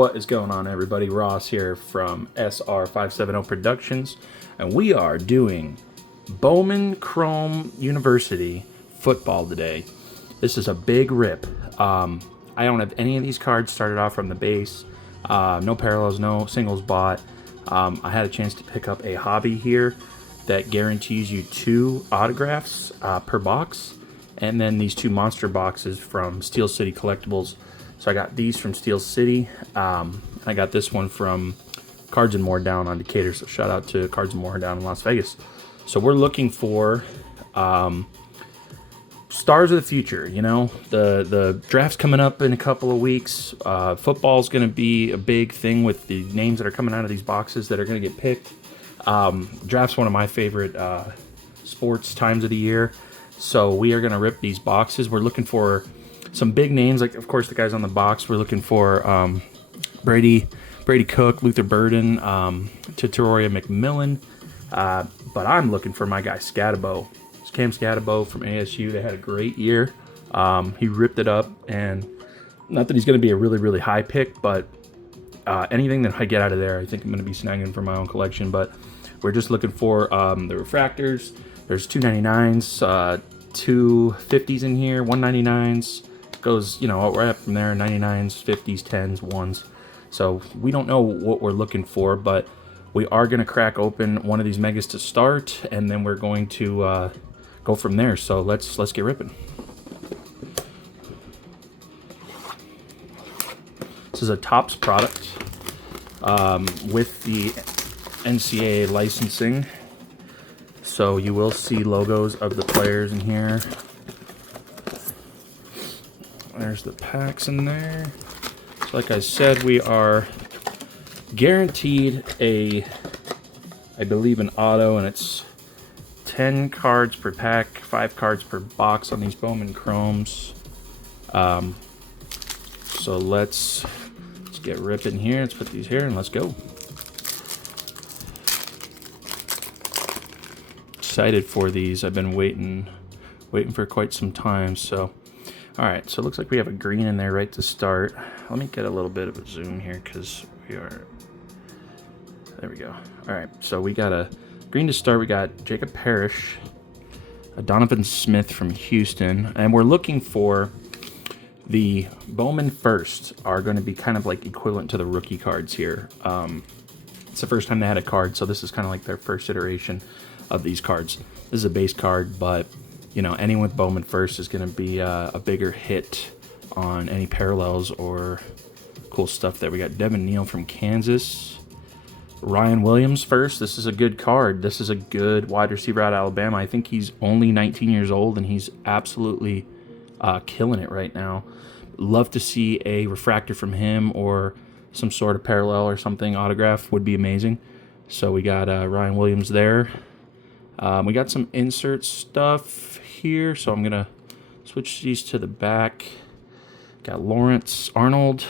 What is going on, everybody? Ross here from SR570 Productions, and we are doing Bowman Chrome University football today. This is a big rip. I don't have any of these cards started off from the base. No parallels, no singles bought. I had a chance to pick up a hobby here that guarantees you 2 autographs per box, and then these 2 monster boxes from Steel City Collectibles. So I got these from Steel City. I got this one from Cards and More down on Decatur. So shout out to Cards and More down in Las Vegas. So we're looking for stars of the future. You know, the draft's coming up in a couple of weeks. Football's going to be a big thing with the names that are coming out of these boxes that are going to get picked. Draft's one of my favorite sports times of the year. So we are going to rip these boxes. We're looking for some big names, like, of course, the guys on the box. We're looking for Brady Cook, Luther Burden, Tatoria McMillan. But I'm looking for my guy Scatabo. It's Cam Scatabo from ASU. They had a great year. He ripped it up, and not that he's going to be a really, really high pick, but anything that I get out of there, I think I'm going to be snagging for my own collection. But we're just looking for the refractors. There's 299s, 250s in here, 199s. Goes, you know, right up from there, 99s, 50s, 10s, 1s. So we don't know what we're looking for, but we are going to crack open one of these megas to start, and then we're going to go from there. So let's get ripping. This is a Topps product with the NCAA licensing. So you will see logos of the players in here. There's the packs in there. So like I said, we are guaranteed I believe an auto, and it's 10 cards per pack, 5 cards per box on these Bowman Chromes. So let's get ripping here. Let's put these here and let's go. Excited for these. I've been waiting for quite some time. So alright, so it looks like we have a green in there right to start. Let me get a little bit of a zoom here because we are... There we go. Alright, so we got a green to start. We got Jacob Parrish, a Donovan Smith from Houston, and we're looking for the Bowman first are going to be kind of like equivalent to the rookie cards here. It's the first time they had a card, so this is kind of like their first iteration of these cards. This is a base card, but you know, anyone with Bowman first is going to be a bigger hit on any parallels or cool stuff there. We got Devin Neal from Kansas. Ryan Williams first. This is a good card. This is a good wide receiver out of Alabama. I think he's only 19 years old, and he's absolutely killing it right now. Love to see a refractor from him or some sort of parallel or something. Autograph would be amazing. So we got Ryan Williams there. We got some insert stuff here, so I'm gonna switch these to the back. Got Lawrence Arnold,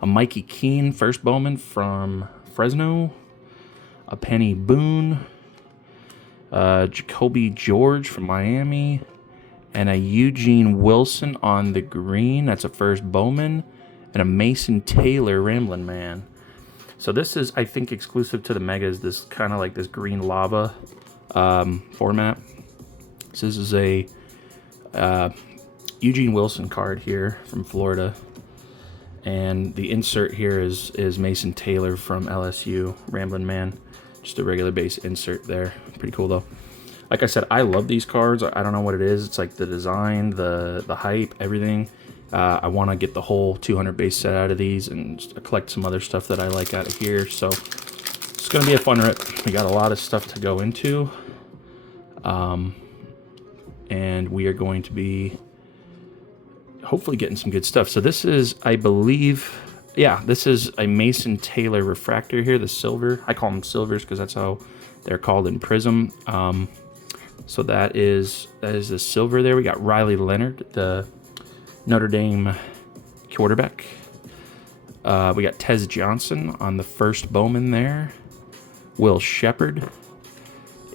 a Mikey Keene first Bowman from Fresno, a Penny Boone, Jacoby George from Miami, and a Eugene Wilson on the green. That's a first Bowman, and a Mason Taylor Ramblin' Man. So this is, I think, exclusive to the Megas. This kind of like this green lava format. So this is a Eugene Wilson card here from Florida, and the insert here is Mason Taylor from LSU, Ramblin' Man. Just a regular base insert there. Pretty cool though. Like I said, I love these cards. I don't know what it is. It's like the design, the hype, everything. I want to get the whole 200 base set out of these and collect some other stuff that I like out of here. So it's going to be a fun rip. We got a lot of stuff to go into. And we are going to be hopefully getting some good stuff. So this is, I believe, yeah, this is a Mason Taylor refractor here, the silver. I call them silvers because that's how they're called in Prism. So that is the silver there. We got Riley Leonard, the Notre Dame quarterback. We got Tez Johnson on the first Bowman there. Will Shepard,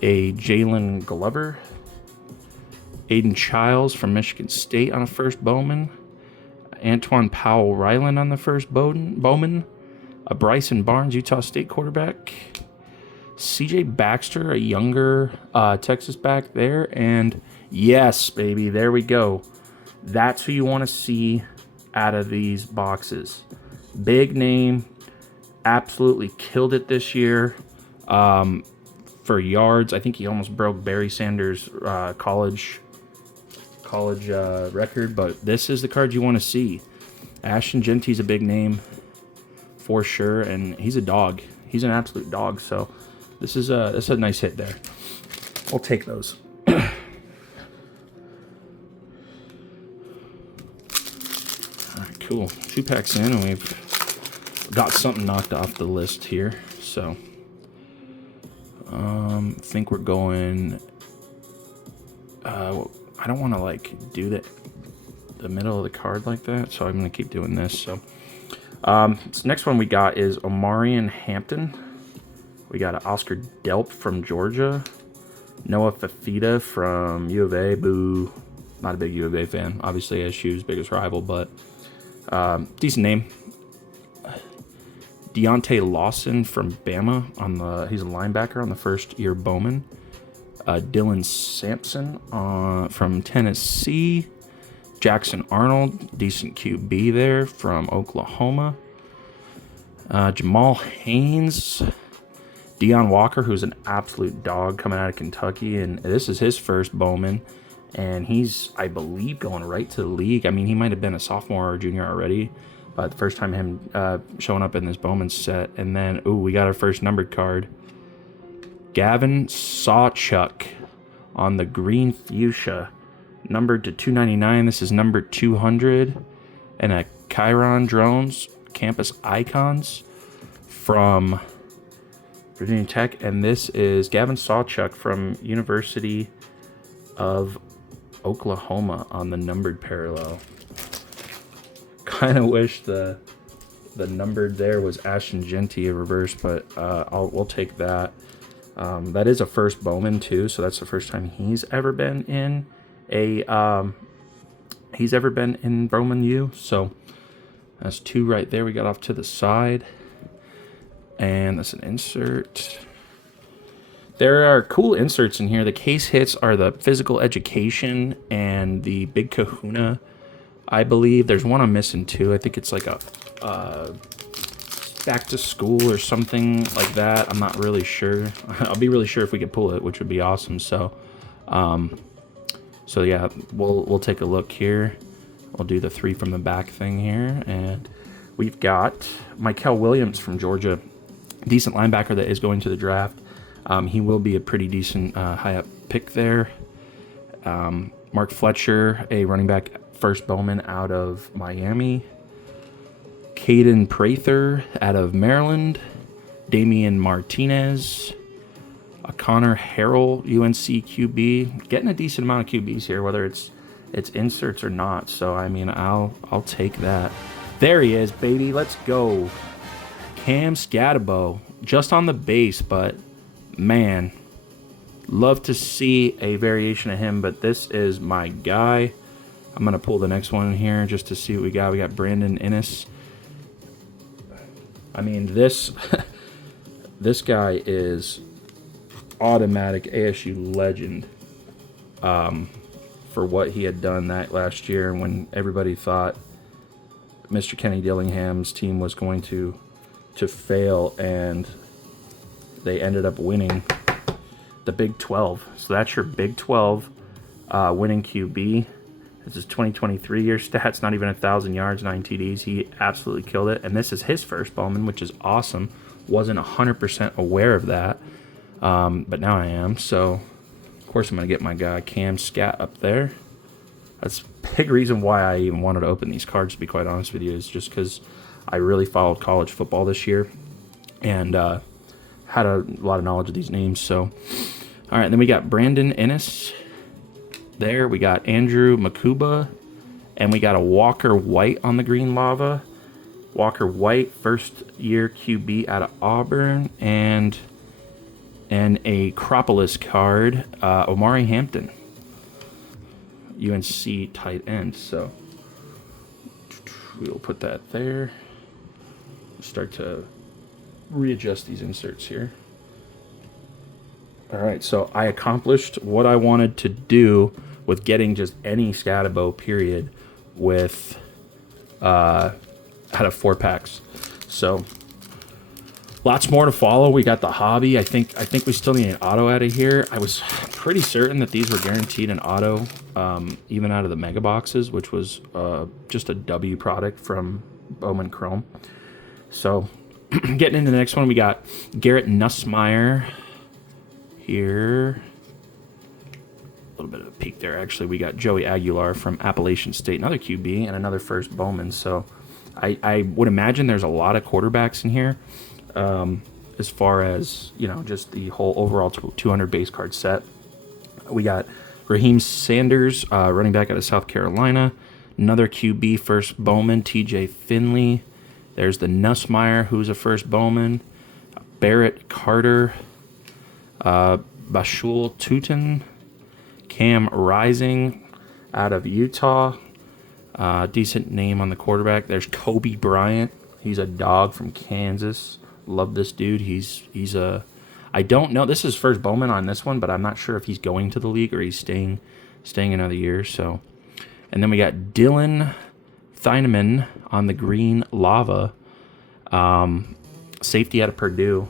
a Jalen Glover, Aiden Childs from Michigan State on a first Bowman, Antoine Powell-Ryland on the first Bowman. A Bryson Barnes, Utah State quarterback. C.J. Baxter, a younger Texas back there. And yes, baby, there we go. That's who you want to see out of these boxes. Big name. Absolutely killed it this year. For yards, I think he almost broke Barry Sanders' college record, but this is the card you want to see. Ashton Genty's a big name for sure, and he's a dog. He's an absolute dog, so this is a nice hit there. I'll take those. All right, cool. 2 packs in, and we've got something knocked off the list here, so I think we're going. I don't want to like do the middle of the card like that, so I'm gonna keep doing this. So, next one we got is Omarion Hampton. We got an Oscar Delp from Georgia, Noah Fafita from U of A. Boo, not a big U of A fan. Obviously, ASU's biggest rival, but decent name. Deontay Lawson from Bama he's a linebacker on the first year Bowman. Dylan Sampson from Tennessee. Jackson Arnold, decent QB there from Oklahoma. Jamal Haynes. Deion Walker, who's an absolute dog coming out of Kentucky, and this is his first Bowman, and he's, I believe, going right to the league. I mean, he might have been a sophomore or junior already, but the first time him showing up in this Bowman set. And then, we got our first numbered card. Gavin Sawchuk on the green fuchsia, numbered to 299. This is number 200, and a Chiron Drones Campus Icons from Virginia Tech. And this is Gavin Sawchuk from University of Oklahoma on the numbered parallel. Kind of wish the numbered there was Ashton Genty in reverse, but we'll take that. That is a first Bowman too, so that's the first time he's ever been in Bowman U. So that's 2 right there. We got off to the side, and that's an insert. There are cool inserts in here. The case hits are the physical education and the Big Kahuna, I believe. There's one I'm missing too. I think it's like a back to school or something like that. I'm not really sure. I'll be really sure if we could pull it, which would be awesome. So yeah, we'll take a look here. We'll do the 3 from the back thing here, and we've got Mikel Williams from Georgia, decent linebacker that is going to the draft. He will be a pretty decent high up pick there. Mark Fletcher, a running back, first Bowman out of Miami. Caden Prather out of Maryland. Damian Martinez. Connor Harrell, UNC QB. Getting a decent amount of QBs here, whether it's inserts or not. So, I mean, I'll take that. There he is, baby. Let's go. Cam Scatabo. Just on the base, but, man, love to see a variation of him, but this is my guy. I'm going to pull the next one here just to see what we got. We got Brandon Innes. I mean, this guy is automatic ASU legend for what he had done that last year when everybody thought Mr. Kenny Dillingham's team was going to fail, and they ended up winning the Big 12. So that's your Big 12 winning QB. This is 2023 year stats, not even 1,000 yards, 9 TDs. He absolutely killed it. And this is his first Bowman, which is awesome. Wasn't 100% aware of that, but now I am. So, of course, I'm going to get my guy Cam Scat up there. That's a big reason why I even wanted to open these cards, to be quite honest with you, is just because I really followed college football this year and had a lot of knowledge of these names. So, all right, then we got Brandon Innes. There, we got Andrew Makuba, and we got a Walker White on the green lava. Walker White, first year QB out of Auburn, and a Acropolis card, Omari Hampton, UNC tight end. So We will put that there. Start to readjust these inserts here. All right, so I accomplished what I wanted to do with getting just any Scatabo period with out of 4 packs. So lots more to follow. We got the hobby. I think we still need an auto out of here. I was pretty certain that these were guaranteed an auto, even out of the mega boxes, which was just a W product from Bowman Chrome. So getting into the next one, we got Garrett Nussmeier here. A little bit of a peek there, actually. We got Joey Aguilar from Appalachian State, another QB, and another first Bowman. So I would imagine there's a lot of quarterbacks in here, as far as, you know, just the whole overall 200 base card set. We got Raheem Sanders, running back out of South Carolina. Another QB, first Bowman, TJ Finley. There's the Nussmeier, who's a first Bowman. Barrett Carter. Bashul Tutin. Cam Rising out of Utah. Decent name on the quarterback. There's Kobe Bryant. He's a dog from Kansas. Love this dude. He's a... I don't know. This is first Bowman on this one, but I'm not sure if he's going to the league or he's staying another year. So, and then we got Dylan Thieneman on the green lava, safety out of Purdue,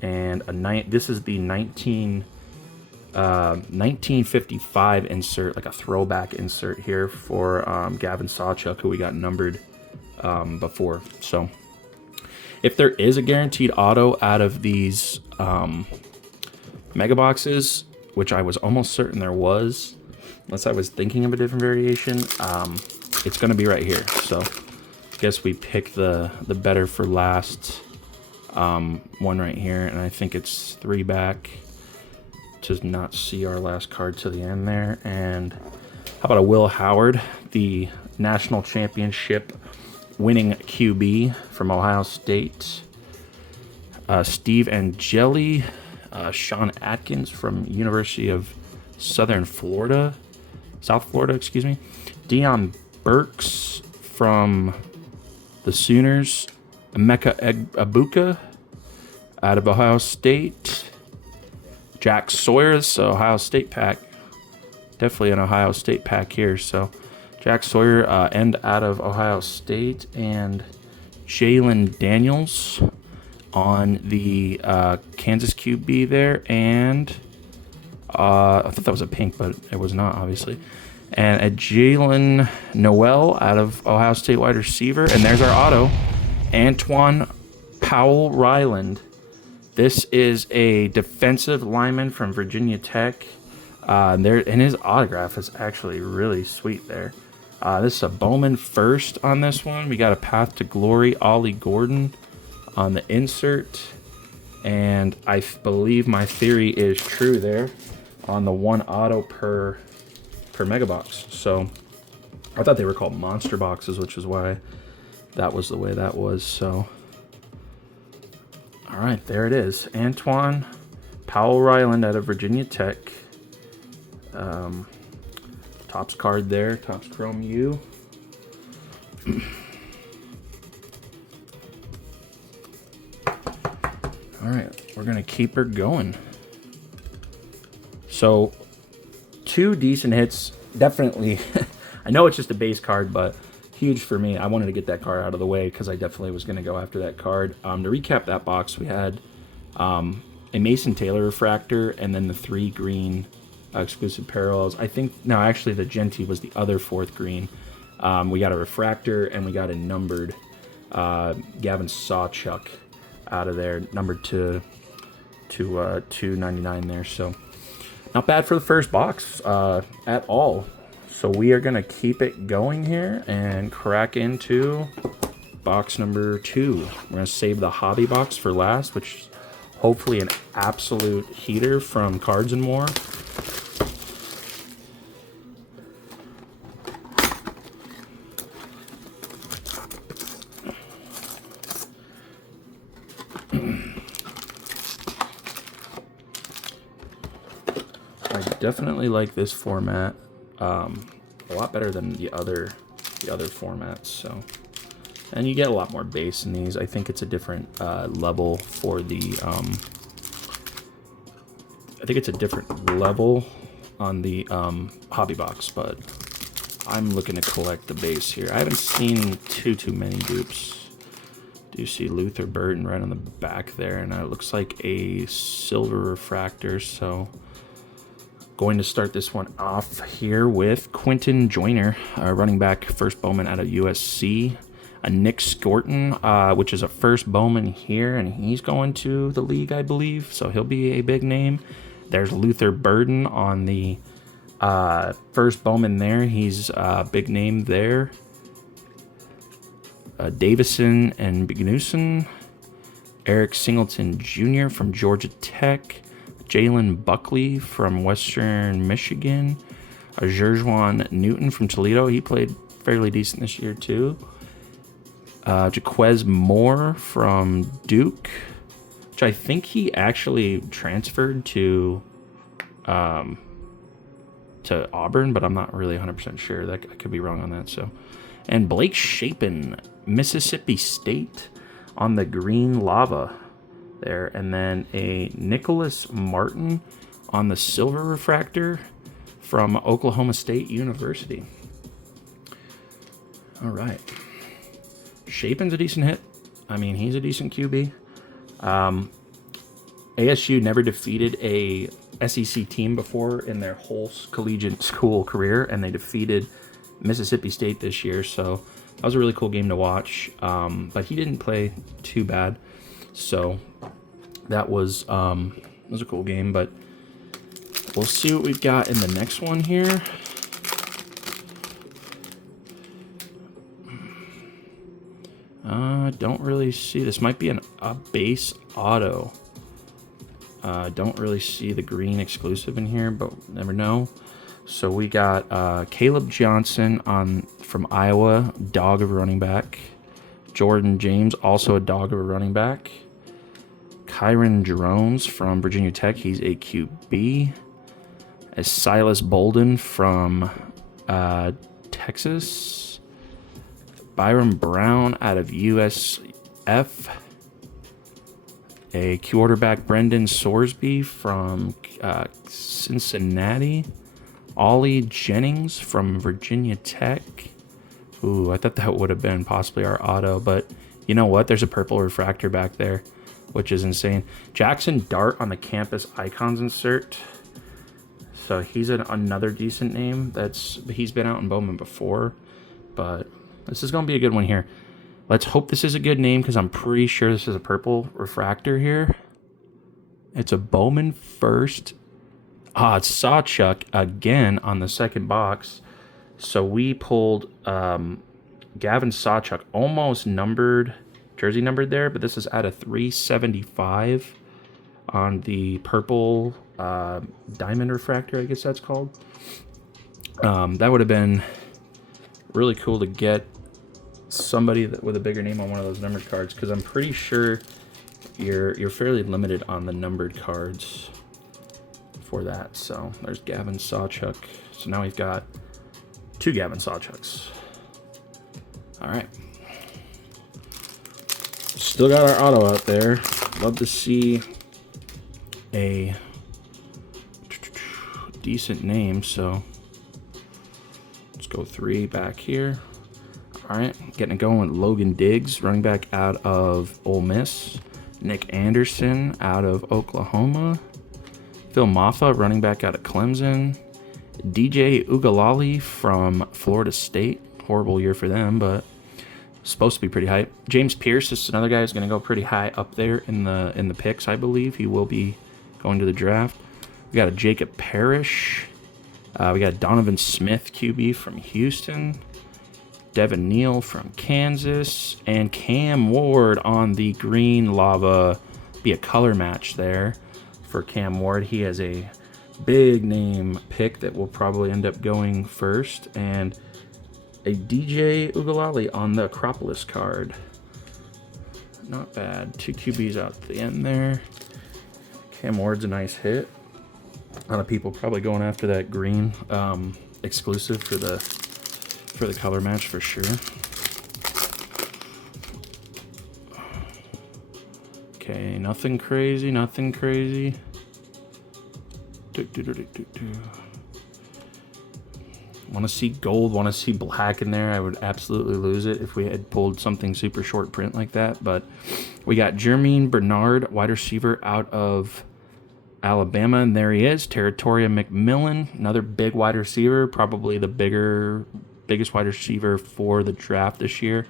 and this is the 1955 insert, like a throwback insert here for Gavin Sawchuk, who we got numbered before. So if there is a guaranteed auto out of these mega boxes, which I was almost certain there was, unless I was thinking of a different variation, it's going to be right here. So I guess we pick the better for last one right here, and I think it's 3 back to not see our last card to the end there. And how about a Will Howard, the national championship winning QB from Ohio State. Steve Angeli, Sean Atkins from University of South Florida, excuse me. Deion Burks from the Sooners. Emeka Abuka out of Ohio State. Jack Sawyer's Ohio State pack. Definitely an Ohio State pack here. So Jack Sawyer, end out of Ohio State. And Jalen Daniels on the Kansas QB there. And I thought that was a pink, but it was not, obviously. And a Jalen Noel out of Ohio State wide receiver. And there's our auto, Antoine Powell Ryland. This is a defensive lineman from Virginia Tech. And his autograph is actually really sweet there. This is a Bowman first on this one. We got a Path to Glory, Ollie Gordon on the insert. And I believe my theory is true there on the 1 auto per mega box. So I thought they were called monster boxes, which is why that was the way that was. So all right, there it is. Antoine Powell Ryland out of Virginia Tech. Topps card there, Topps Chrome U. All right, we're gonna keep her going. So 2 decent hits, definitely. I know it's just a base card, but huge for me. I wanted to get that card out of the way because I definitely was going to go after that card. To recap that box, we had a Mason Taylor refractor and then the 3 green exclusive parallels. I think, no, actually the Genty was the other 4th green. We got a refractor and we got a numbered Gavin Sawchuk out of there, numbered to 299 there. So not bad for the first box at all. So we are going to keep it going here and crack into box number 2. We're going to save the hobby box for last, which is hopefully an absolute heater from Cards and More. I definitely like this format. A lot better than the other the other formats. So, and you get a lot more base in these. I think it's a different level for the. I think it's a different level on the hobby box, but I'm looking to collect the base here. I haven't seen too many dupes. Do you see Luther Burden right on the back there, and it looks like a silver refractor. So going to start this one off here with Quinton Joyner, running back, first Bowman out of USC. A Nick Scorton, which is a first Bowman here, and he's going to the league, I believe, so he'll be a big name. There's Luther Burden on the first Bowman there. He's a big name there. Davison and Bignuson. Eric Singleton Jr. from Georgia Tech. Jalen Buckley from Western Michigan. Jerjuan Newton from Toledo. He played fairly decent this year too. Jaquez Moore from Duke, which I think he actually transferred to Auburn, but I'm not really 100% sure. That I could be wrong on that. So, and Blake Shapen, Mississippi State, on the green lava there, and then a Nicholas Martin on the silver refractor from Oklahoma State University. All right. Shapen's a decent hit. I mean, he's a decent QB. ASU never defeated a SEC team before in their whole collegiate school career, and they defeated Mississippi State this year, so that was a really cool game to watch. But he didn't play too bad, so that was a cool game. But we'll see what we've got in the next one here. Don't really see. This might be a base auto. Don't really see the green exclusive in here, but never know. So we got Caleb Johnson from Iowa, dog of a running back. Jordan James, also a dog of a running back. Kyron Drones from Virginia Tech, he's a QB. As Silas Bolden from Texas. Byron Brown out of USF. A quarterback, Brendan Sorsby from Cincinnati. Ollie Jennings from Virginia Tech. Ooh, I thought that would have been possibly our auto, but you know what? There's a purple refractor back there, which is insane. Jackson Dart on the campus icons insert. So he's another decent name. He's been out in Bowman before, but this is going to be a good one here. Let's hope this is a good name, because I'm pretty sure this is a purple refractor here. It's a Bowman first. It's Sawchuck again on the second box. So we pulled Gavin Sawchuck, almost numbered, jersey numbered there, but this is out of 375 on the purple diamond refractor, I guess that's called. That would have been really cool to get somebody with a bigger name on one of those numbered cards, because I'm pretty sure you're fairly limited on the numbered cards for that. So there's Gavin Sawchuck. So now we've got 2 Gavin Sawchucks. All right. Still got our auto out there. Love to see a decent name. So let's go 3 back here. All right, getting it going with Logan Diggs, running back out of Ole Miss. Nick Anderson out of Oklahoma. Phil Maffa, running back out of Clemson. DJ Ugalali from Florida State. Horrible year for them, but supposed to be pretty high. James Pierce is another guy who's going to go pretty high up there in the picks, I believe. He will be going to the draft. We got a Jacob Parrish. We got Donovan Smith, QB from Houston. Devin Neal from Kansas, and Cam Ward on the green lava. Be a color match there for Cam Ward. He has a big name pick that will probably end up going first, and a DJ Ugalali on the Acropolis card. Not bad. 2 QBs out at the end there. Cam Ward's a nice hit. A lot of people probably going after that green exclusive for the color match for sure. Okay, nothing crazy, nothing crazy. Want to see gold, want to see black in there. I would absolutely lose it if we had pulled something super short print like that. But we got Jermaine Bernard, wide receiver out of Alabama, and there he is. Territoria McMillan, another big wide receiver, probably the biggest wide receiver for the draft this year,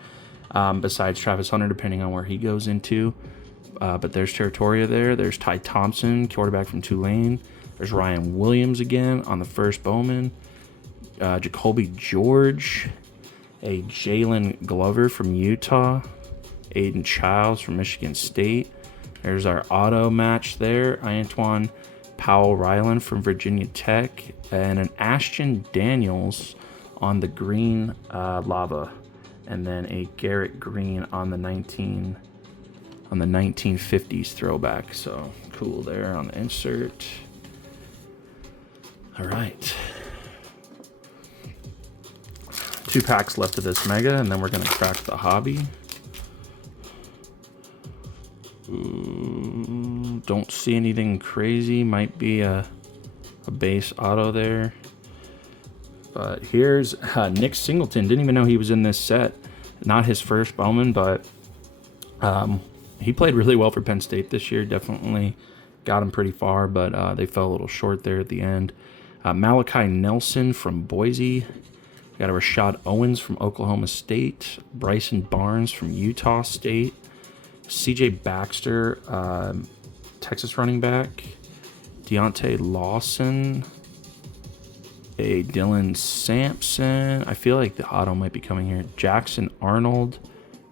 besides Travis Hunter, depending on where he goes into. But there's Territoria there. There's Ty Thompson, quarterback from Tulane. There's Ryan Williams again on the first Bowman. Jacoby George, a Jalen Glover from Utah, Aiden Childs from Michigan State. There's our auto match there, Antoine Powell-Ryland from Virginia Tech, and an Ashton Daniels on the green lava, and then a Garrett Green on the 1950s throwback. So cool there on the insert. All right. 2 packs left of this mega, and then we're going to crack the hobby. Ooh, don't see anything crazy. Might be a base auto there. But here's Nick Singleton. Didn't even know he was in this set. Not his first Bowman, but he played really well for Penn State this year. Definitely got him pretty far, but they fell a little short there at the end. Malachi Nelson from Boise. Got a Rashad Owens from Oklahoma State. Bryson Barnes from Utah State. CJ Baxter, Texas running back. Deontay Lawson. A Dylan Sampson. I feel like the auto might be coming here. Jackson Arnold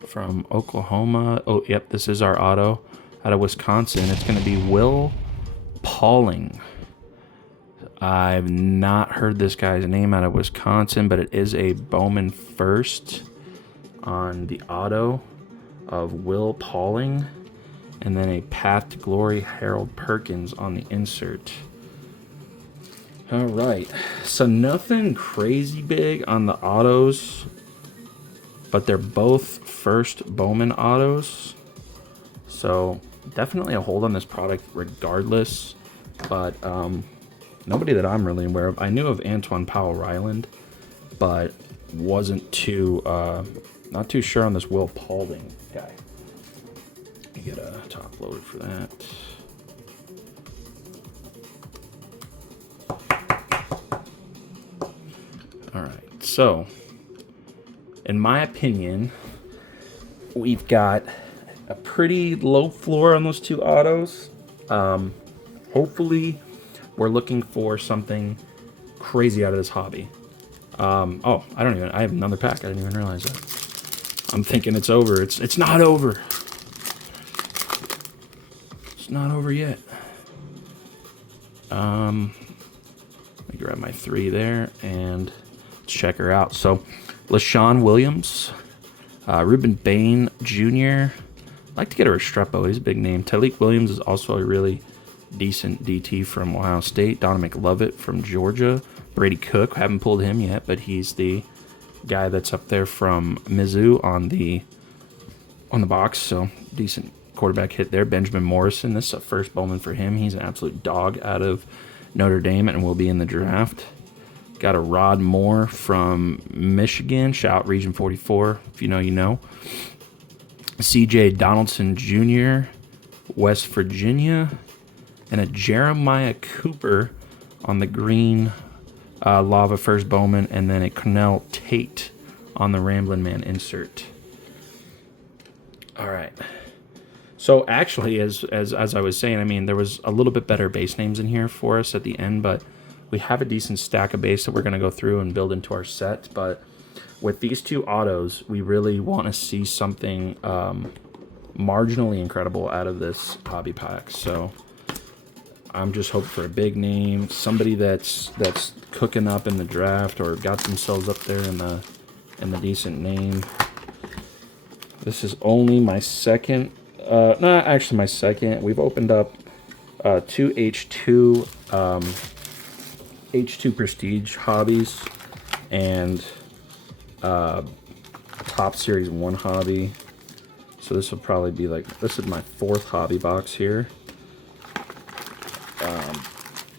from Oklahoma. Oh, yep, this is our auto out of Wisconsin. It's going to be Will Pauling. I've not heard this guy's name out of Wisconsin, but it is a Bowman first on the auto of Will Pauling, and then a Path to Glory Harold Perkins on the insert. All right, so nothing crazy big on the autos, but they're both first Bowman autos, so definitely a hold on this product regardless. But nobody that I'm really aware of. I knew of Antoine Powell-Ryland, but wasn't not too sure on this Will Pauling guy. You get a top loader for that. All right, so in my opinion, we've got a pretty low floor on those 2 autos. Hopefully we're looking for something crazy out of this hobby. Oh, I have another pack. I didn't even realize that. I'm thinking it's over. It's not over. It's not over yet. Let me grab my 3 there and check her out. So, LaShawn Williams, Ruben Bain Jr. I'd like to get a Restrepo. He's a big name. Tyleik Williams is also a really decent DT from Ohio State. Donna McLovett from Georgia. Brady Cook, haven't pulled him yet, but he's the guy that's up there from Mizzou on the box, so decent quarterback hit there. Benjamin Morrison, this is a first Bowman for him. He's an absolute dog out of Notre Dame and will be in the draft. Got a Rod Moore from Michigan. Shout Region 44. If you know, you know. CJ Donaldson Jr., West Virginia. And a Jeremiah Cooper on the green lava first Bowman. And then a Cornell Tate on the Ramblin' Man insert. All right. So actually, as I was saying, I mean, there was a little bit better base names in here for us at the end, but we have a decent stack of base that we're going to go through and build into our set. But with these 2 autos, we really want to see something marginally incredible out of this hobby pack. So I'm just hoping for a big name, somebody that's cooking up in the draft or got themselves up there in the decent name. This is only my second. Not actually my second. We've opened up 2 H2 Prestige hobbies, and Top Series 1 hobby. So this will probably be like, this is my 4th hobby box here.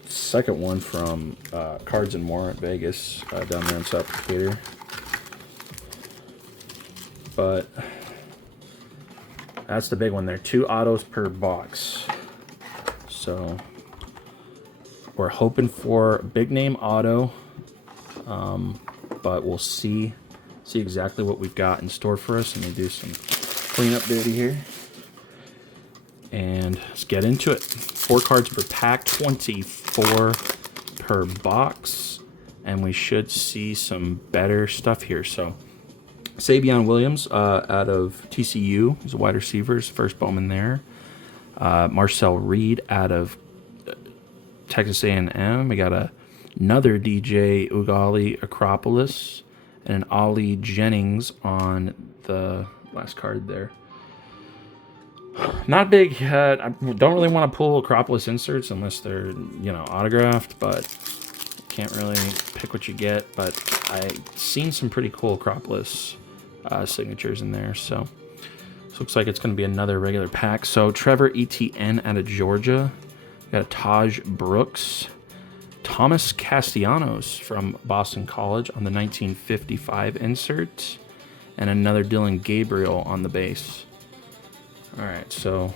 Second one from Cards and More at Vegas, down there in South Decatur. But that's the big one there. 2 autos per box. So we're hoping for a big name auto, but we'll see exactly what we've got in store for us. Let me do some cleanup duty here. And let's get into it. 4 cards per pack, 24 per box. And we should see some better stuff here. So, Savion Williams out of TCU. He's a wide receiver. His first Bowman there. Marcel Reed out of Texas A&M. We got another DJ Ugali Acropolis. And an Ollie Jennings on the last card there. Not big. I don't really want to pull Acropolis inserts unless they're, you know, autographed, but can't really pick what you get. But I've seen some pretty cool Acropolis signatures in there, so this looks like it's going to be another regular pack. So Trevor Etienne out of Georgia. We got a Taj Brooks. Thomas Castellanos from Boston College on the 1955 insert. And another Dylan Gabriel on the base. All right, so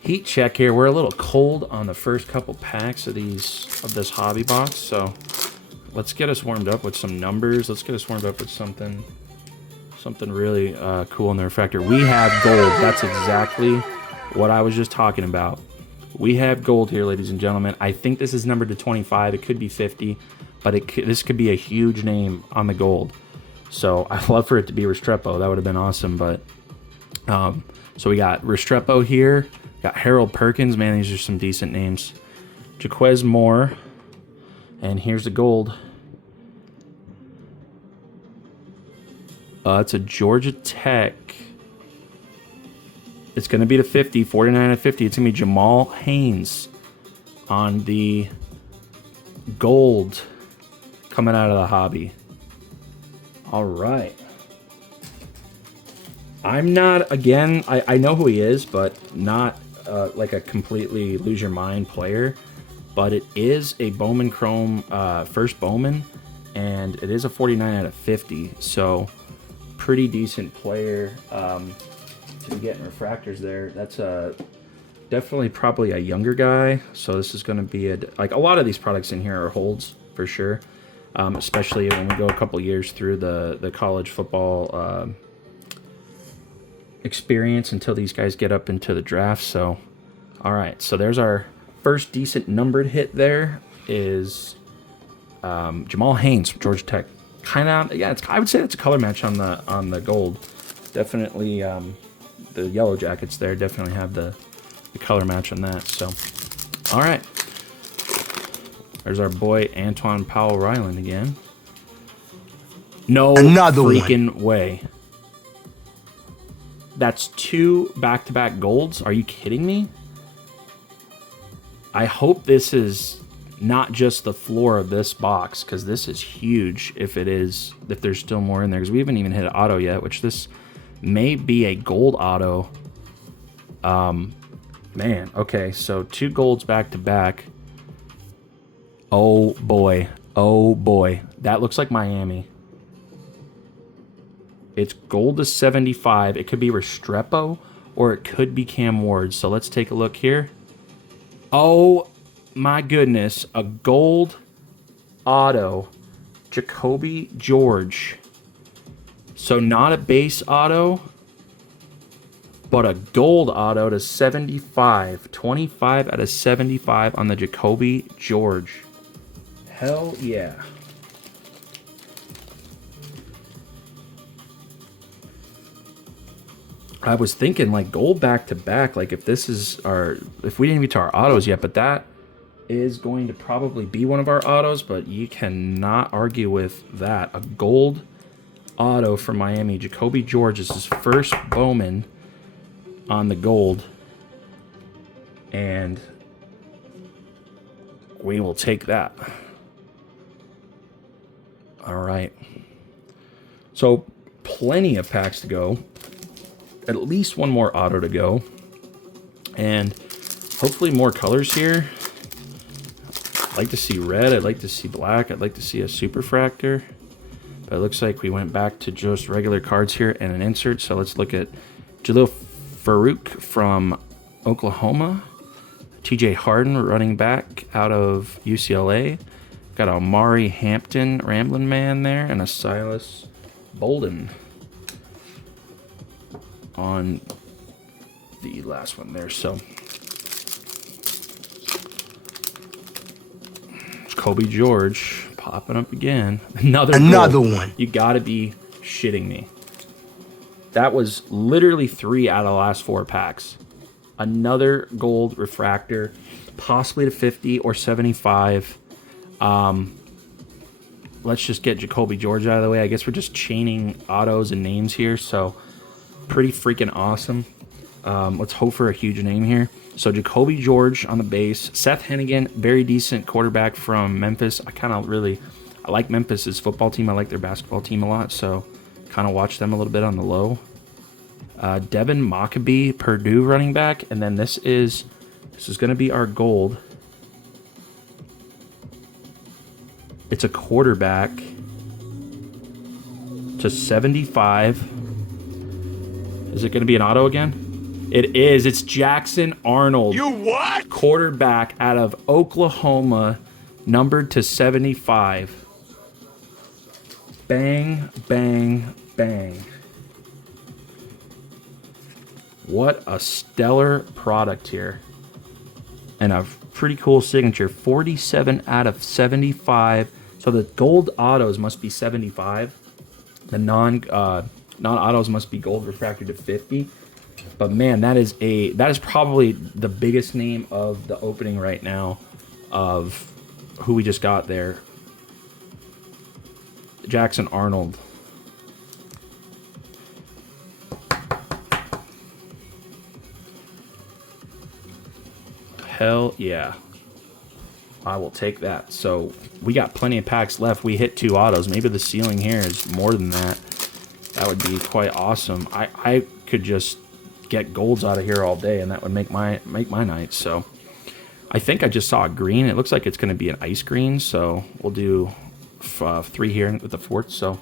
heat check here. We're a little cold on the first couple packs of this hobby box, so let's get us warmed up with some numbers. Let's get us warmed up with something really cool in the refractor. We have gold. That's exactly what I was just talking about. We have gold here, ladies and gentlemen. I think this is numbered to 25. It could be 50, but this could be a huge name on the gold. So I'd love for it to be Restrepo. That would have been awesome, but so we got Restrepo here. Got Harold Perkins. Man, these are some decent names. Jaquez Moore. And here's the gold. It's a Georgia Tech. It's going to be the 50, 49 out of 50. It's going to be Jamal Haynes on the gold coming out of the hobby. All right. I'm not, again, I know who he is, but not like a completely lose your mind player. But it is a Bowman Chrome first Bowman, and it is a 49 out of 50. So pretty decent player to be getting refractors there. That's definitely probably a younger guy. So this is going to be like a lot of these products in here are holds for sure. Especially when we go a couple years through the college football experience until these guys get up into the draft. So, all right. So there's our first decent numbered hit there is Jamal Haynes from Georgia Tech. Kind of, yeah, I would say it's a color match on the gold. Definitely the Yellow Jackets there definitely have the color match on that. So, all right. There's our boy Antoine Powell Ryland again. No Another freaking way. That's 2 back-to-back golds. Are you kidding me? I hope this is not just the floor of this box, because this is huge if there's still more in there, because we haven't even hit an auto yet, which this may be a gold auto. Man, okay, so 2 golds back-to-back. Oh boy. Oh boy. That looks like Miami. It's gold to 75. It could be Restrepo or it could be Cam Ward. So let's take a look here. Oh my goodness. A gold auto. Jacoby George. So not a base auto, but a gold auto to 75. 25 out of 75 on the Jacoby George. Hell yeah. I was thinking like gold back to back, like if we didn't even get to our autos yet, but that is going to probably be one of our autos, but you cannot argue with that. A gold auto from Miami. Jacoby George is his first Bowman on the gold. And we will take that. All right. So plenty of packs to go. At least one more auto to go. And hopefully more colors here. I'd like to see red. I'd like to see black. I'd like to see a superfractor. But it looks like we went back to just regular cards here and an insert. So let's look at Jalil Farouk from Oklahoma. TJ Harden, running back out of UCLA. Got a Amari Hampton, Ramblin' Man there, and a Silas Bolden on the last one there. So Kobe George popping up again. Another one. You gotta be shitting me. That was literally 3 out of the last 4 packs. Another gold refractor, possibly to 50 or 75. Let's just get Jacoby George out of the way. I guess we're just chaining autos and names here, so pretty freaking awesome. Let's hope for a huge name here. So Jacoby George on the base. Seth Hennigan, very decent quarterback from Memphis. I like Memphis's football team. I like their basketball team a lot, so kind of watch them a little bit on the low. Devin Maccabee, Purdue running back, and then this is going to be our gold. It's a quarterback to 75. Is it going to be an auto again? It is. It's Jackson Arnold. You what? Quarterback out of Oklahoma, numbered to 75. Bang, bang, bang. What a stellar product here. And a pretty cool signature. 47 out of 75. So the gold autos must be 75. The non-autos must be gold refractor to 50. But man, that is probably the biggest name of the opening right now of who we just got there. Jackson Arnold. Hell yeah. I will take that. So we got plenty of packs left. We hit 2 autos. Maybe the ceiling here is more than that. That would be quite awesome. I could just get golds out of here all day, and that would make my night. So I think I just saw a green. It looks like it's going to be an ice green. So we'll do 3 here with the 4th.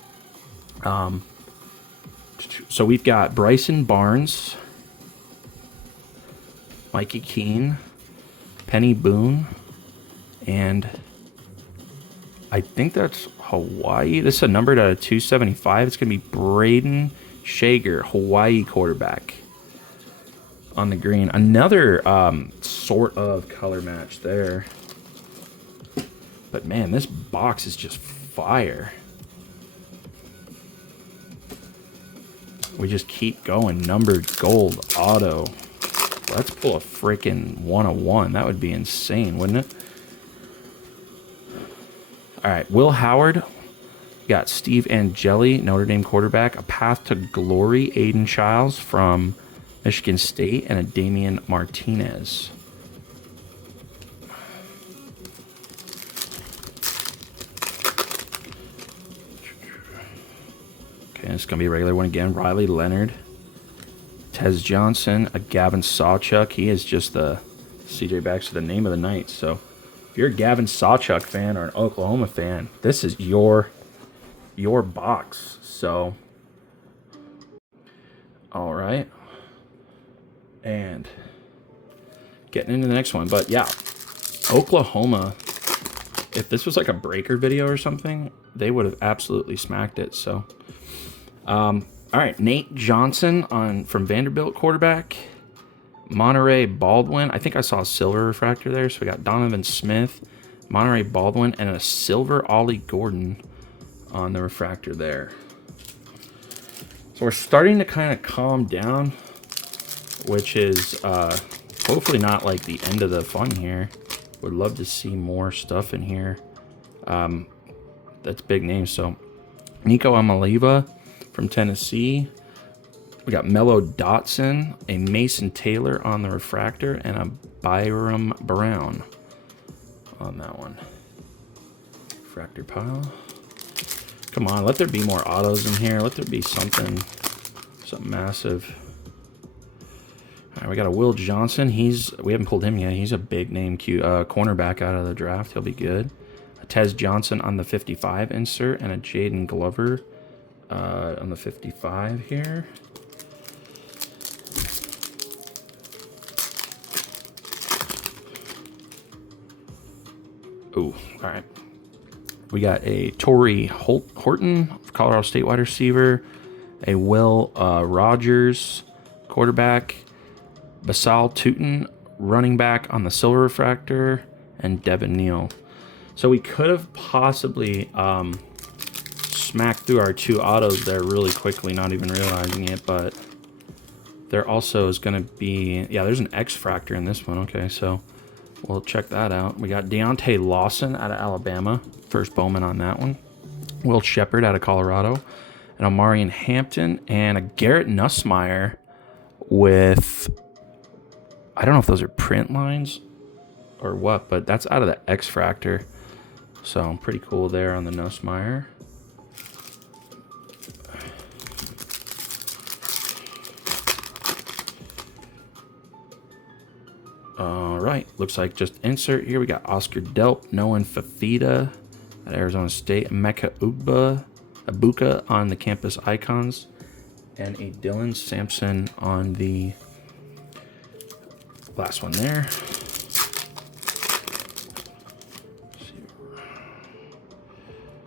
So we've got Bryson Barnes, Mikey Keene, Penny Boone, and I think that's Hawaii. This is a numbered out of 275. It's going to be Braden Shager, Hawaii quarterback on the green. Another sort of color match there. But man, this box is just fire. We just keep going. Numbered gold auto. Let's pull a freaking 101. That would be insane, wouldn't it? All right, Will Howard. Got Steve Angeli, Notre Dame quarterback. A Path to Glory, Aiden Childs from Michigan State, and a Damian Martinez. Okay, it's going to be a regular one again. Riley Leonard. Tez Johnson, a Gavin Sawchuk. He is just the CJ Baxter, the name of the night. So if you're a Gavin Sawchuk fan or an Oklahoma fan, this is your box. So, all right. And getting into the next one. But yeah, Oklahoma, if this was like a breaker video or something, they would have absolutely smacked it. So, all right, Nate Johnson from Vanderbilt quarterback. Monterey Baldwin. I think I saw a silver refractor there. So we got Donovan Smith, Monterey Baldwin, and a silver Ollie Gordon on the refractor there. So we're starting to kind of calm down, which is hopefully not like the end of the fun here. Would love to see more stuff in here. That's big names. So Nico Amaliva from Tennessee. We got Mello Dotson, a Mason Taylor on the refractor, and a Byram Brown on that one. Refractor pile. Come on, let there be more autos in here. Let there be something massive. All right, we got a Will Johnson. We haven't pulled him yet. He's a big name cornerback out of the draft. He'll be good. A Tez Johnson on the 55 insert, and a Jaden Glover on the 55 here. Oh, all right. We got a Torrey Horton, Colorado State wide receiver. A Will Rogers, quarterback. Basal Tootin, running back on the silver refractor. And Devin Neal. So we could have possibly smacked through our 2 autos there really quickly, not even realizing it. But there also is going to be... Yeah, there's an X-fractor in this one. Okay, so... We'll check that out. We got Deontay Lawson out of Alabama. First Bowman on that one. Will Shepard out of Colorado. And Omarion Hampton. And a Garrett Nussmeier with... I don't know if those are print lines or what, but that's out of the X-fractor. So pretty cool there on the Nussmeier. All right, looks like just insert here. We got Oscar Delp, Noah Fafita at Arizona State, Mecca Abuka on the campus icons, and a Dylan Sampson on the last one there.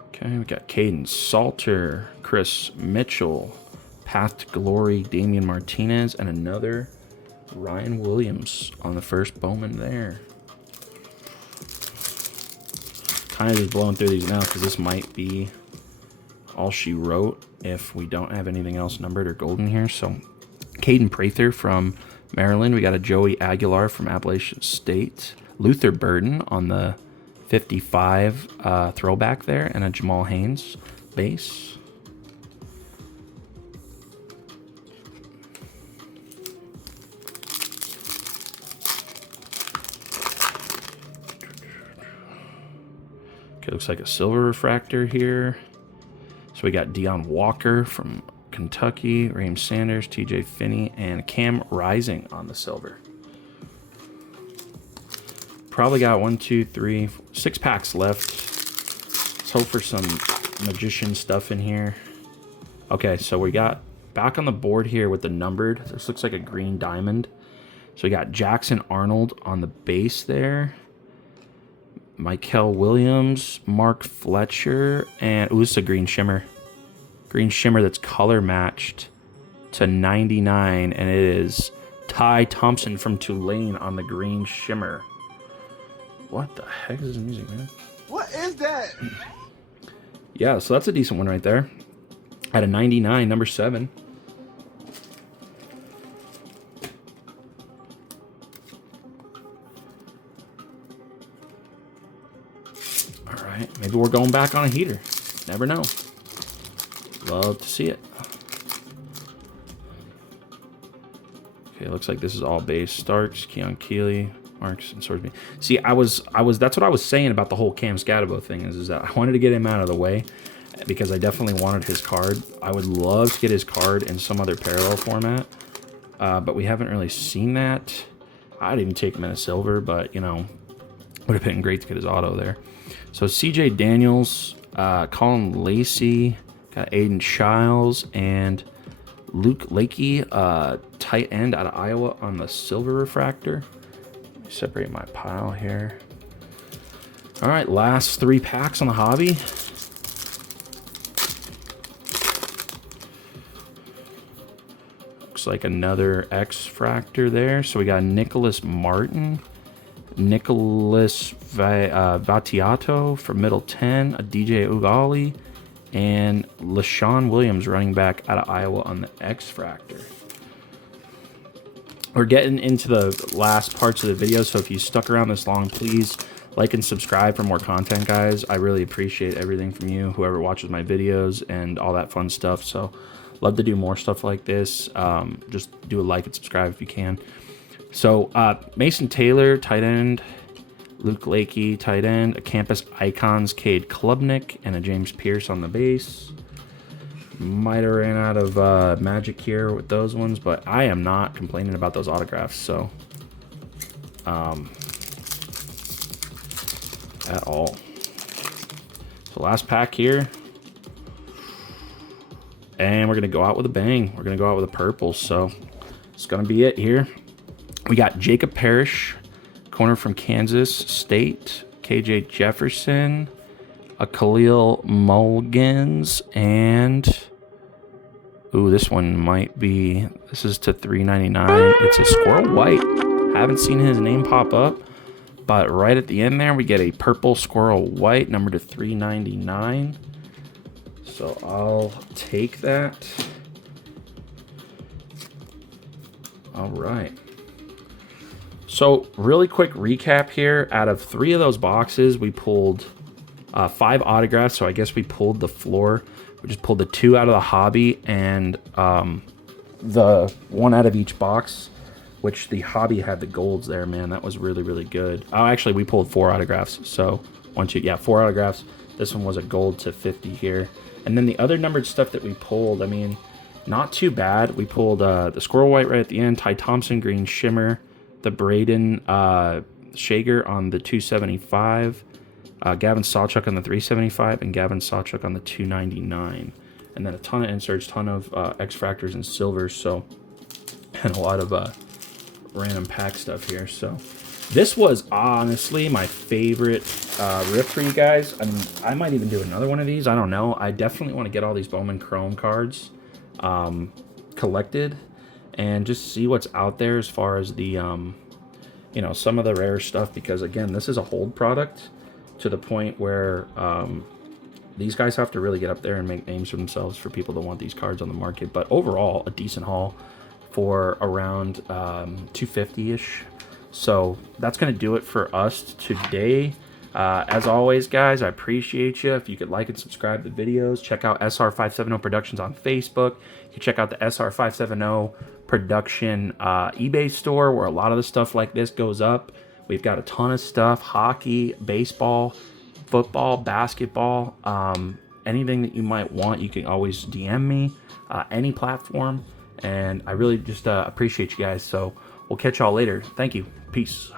Okay, we got Caden Salter, Chris Mitchell, Path to Glory, Damian Martinez, and another Ryan Williams on the first Bowman there. Kind of just blowing through these now because this might be all she wrote if we don't have anything else numbered or golden here. So Caden Prather from Maryland. We got a Joey Aguilar from Appalachian State. Luther Burden on the 55 throwback there, and a Jamal Haynes base. Okay, looks like a silver refractor here. So we got Deion Walker from Kentucky, Raheem Sanders, TJ Finney, and Cam Rising on the silver. Probably got 1, 2, 3, 6 packs left. Let's hope for some magician stuff in here. Okay, so we got back on the board here with the numbered. This looks like a green diamond. So we got Jackson Arnold on the base there. Michael Williams, Mark Fletcher, and ooh, this is a green shimmer. Green shimmer that's color matched to 99, and it is Ty Thompson from Tulane on the green shimmer. What the heck is this music, man? What is that? Yeah, so that's a decent one right there. At a 99, number 7. All right, maybe we're going back on a heater. Never know. Love to see it. Okay, looks like this is all base. Starks, Keon Keeley, Marks, and Swordsby. See, that's what I was saying about the whole Cam Scatabo thing is that I wanted to get him out of the way because I definitely wanted his card. I would love to get his card in some other parallel format, but we haven't really seen that. I'd even take him in a silver, but, you know, would have been great to get his auto there. So CJ Daniels, Colin Lacey, got Aiden Childs, and Luke Lakey, tight end out of Iowa on the silver refractor. Let me separate my pile here. All right, last 3 packs on the hobby. Looks like another X-fractor there. So we got Nicholas Martin, Nicholas Vattiato from Middle 10, a DJ Ugali, and LaShawn Williams, running back out of Iowa on the X-fractor. We're getting into the last parts of the video, so if you stuck around this long, please like and subscribe for more content, guys. I really appreciate everything from you, whoever watches my videos and all that fun stuff. So love to do more stuff like this. Just do a like and subscribe if you can. So Mason Taylor, tight end Luke Lakey, tight end. A Campus Icons, Cade Klubnik, and a James Pierce on the base. Might have ran out of magic here with those ones, but I am not complaining about those autographs, so at all. So last pack here. And we're going to go out with a bang. We're going to go out with a purple, so it's going to be it here. We got Jacob Parrish, corner from Kansas State, KJ Jefferson, a Khalil Mulligans, and ooh, this one might be, this is to 399. It's a Squirrel White. Haven't seen his name pop up, but right at the end there, we get a purple Squirrel White, number to 399. So I'll take that. All right. So really quick recap here. Out of 3 of those boxes, we pulled 5 autographs. So I guess we pulled the floor. We just pulled the 2 out of the hobby and the 1 out of each box, which the hobby had the golds there, man. That was really, really good. Oh, actually, we pulled 4 autographs. So 4 autographs. This one was a gold to 50 here. And then the other numbered stuff that we pulled, I mean, not too bad. We pulled the Squirrel White right at the end, Ty Thompson Green Shimmer, the Braden Shager on the 275, Gavin Sawchuk on the 375, and Gavin Sawchuk on the 299. And then a ton of inserts, ton of X-Fractors and silvers, so, and a lot of random pack stuff here. So this was honestly my favorite rip for you guys. I mean, I might even do another one of these. I don't know. I definitely want to get all these Bowman Chrome cards collected and just see what's out there as far as the, you know, some of the rare stuff. Because, again, this is a hold product to the point where these guys have to really get up there and make names for themselves for people that want these cards on the market. But overall, a decent haul for around 250-ish. So that's going to do it for us today. As always, guys, I appreciate you. If you could like and subscribe to the videos, check out SR570 Productions on Facebook. You can check out the SR570 Production eBay store where a lot of the stuff like this goes up. We've got a ton of stuff, hockey, baseball, football, basketball, anything that you might want. You can always DM me, any platform. And I really just appreciate you guys. So we'll catch y'all later. Thank you. Peace.